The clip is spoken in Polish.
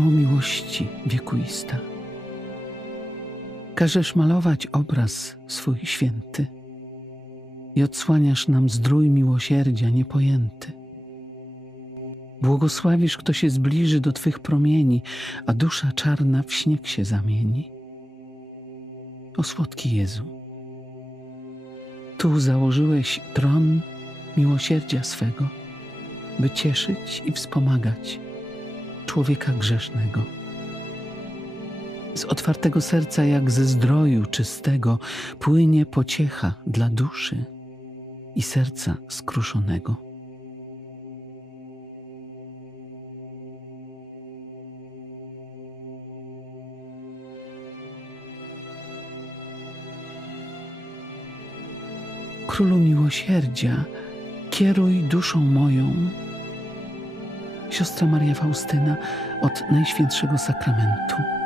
miłości wiekuista. Każesz malować obraz swój święty i odsłaniasz nam zdrój miłosierdzia niepojęty. Błogosławisz, kto się zbliży do Twych promieni, a dusza czarna w śnieg się zamieni. O słodki Jezu, Tu założyłeś tron miłosierdzia swego, by cieszyć i wspomagać człowieka grzesznego. Z otwartego serca, jak ze zdroju czystego, płynie pociecha dla duszy i serca skruszonego. Królu miłosierdzia, kieruj duszą moją. Siostra Maria Faustyna od Najświętszego Sakramentu.